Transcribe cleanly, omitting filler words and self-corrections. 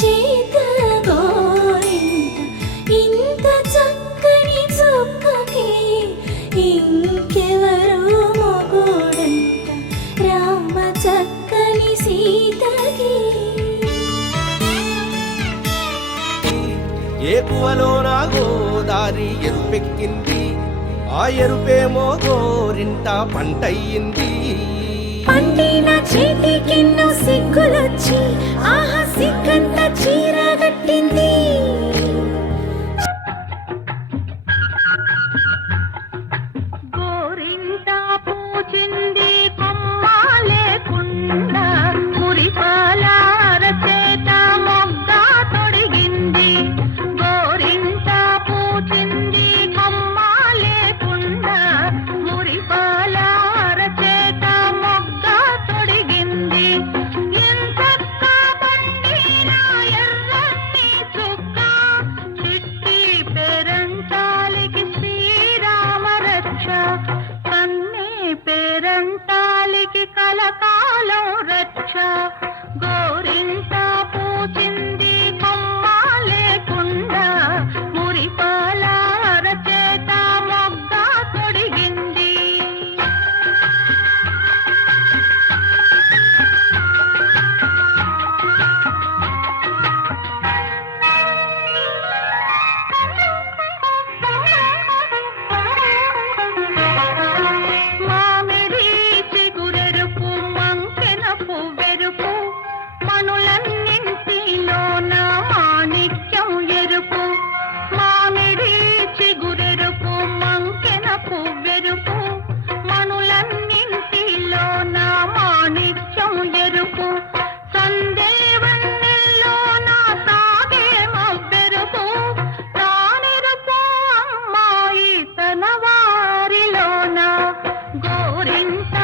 చేత గోరింట ఇంత చక్కని చుక్కకి ఇంకెవరు మొగుడంట రామ చక్కని సీతకి. ఏకువలోన గోదారి ఎరుపెక్కింది, ఆ ఎరుపేమో గోరింట పంటయ్యింది. పండిన చేతికెన్నో సిగ్గులొచ్చి ఆహా సిగ్గంత చీర కట్టింది. గోరింట పూచింది కొమ్మ లేకుండా మురిపాల అరచేత మొగ్గ తొడిగింది. గోరింట పూచింది కొమ్మ లేకుండా మురిపాల అరచేత మొగ్గ తొడిగింది. ఎంతక్క పండిన ఎర్రని చుక్క చిట్టి పేరంటాలికి శ్రీరామ రక్ష. కన్నే పేరంటాలికి కలకాలం రక్ష. గోరింట పూచింది కొమ్మ లేకుండా మురిపాల అరచేత మొగ్గ తొడిగింది. మామిడి చిగురెరుపు మంకెన పువ్వెరుపు మనులన్నింటిలోన మాణిక్యం ఎరుపు. మామిడి చిగురెరుపు మంకెన పువ్వెరుపు మనులన్నింటిలోన మాణిక్యం ఎరుపు. సందేవన్నెల్లోన సాగే మవ్వెరుపు తానెరుపు అమ్మాయి తన వారిలోన. గోరింట